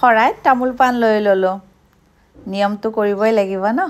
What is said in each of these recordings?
শৰাই তামোল পাণ লৈ ললো নিয়মটো কৰিবই লাগিব ন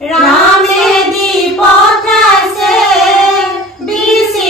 Rame di potrase bisi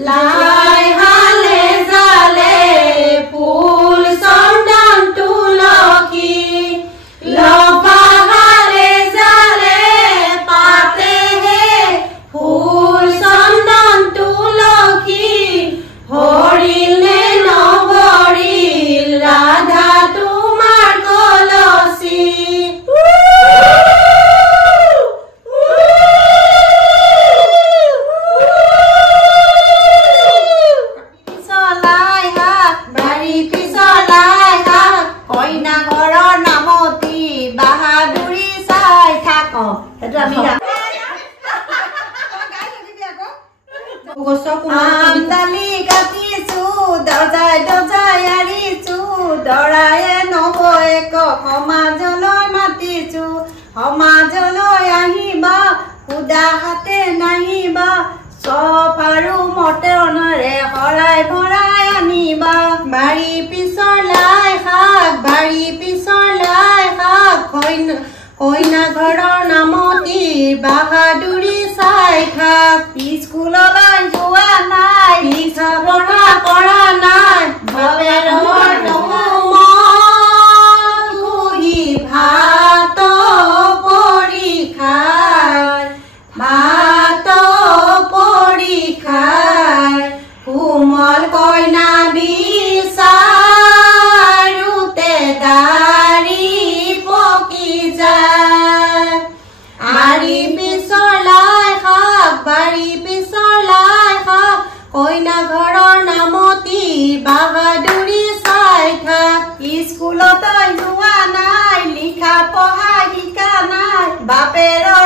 লাই হালে জালে ফুল চন্দন তুলসী লফা হালে জালে পাতে হে ফুল চন্দন তুলসী হৰিল নে নভৰিল ৰাধা তোমাৰ কলচী কইনা ঘৰৰ নামতি বাহাদুৰি চাই থাক সেইটো আমি আমদালি কাটিছো দৰ্জাই দৰ্জাই আৰিছো দৰায়ে নবৈ সমাজলৈ মাতিছো সমাজলৈ আহিবা সুদা হাতে নাহিবা চব আৰু মটৰণেৰে শৰাই ভৰাই আনিবা বাৰী পিছৰ লাই শাক বাৰী পিছৰ লাই শাক কইনা ঘৰৰ নামতি বাহাদুৰি চাই থাক স্কুললৈ যোৱা নাই লিখা পঢ়া কৰা নাই বাপেৰৰ ঘুহি ভাত পৰীক্ষাৰ কোমল কইনা বিচাৰোতে দাড়ি পকি যায় আৰি পিছৰ লাই শাক বাৰী পিছৰ লাই শাক কইনা ঘৰৰ নামতি বাহাদুৰি চাই থাক স্কুলত যোৱা নাই লিখা পঢ়া শিকা নাই বাপেৰৰ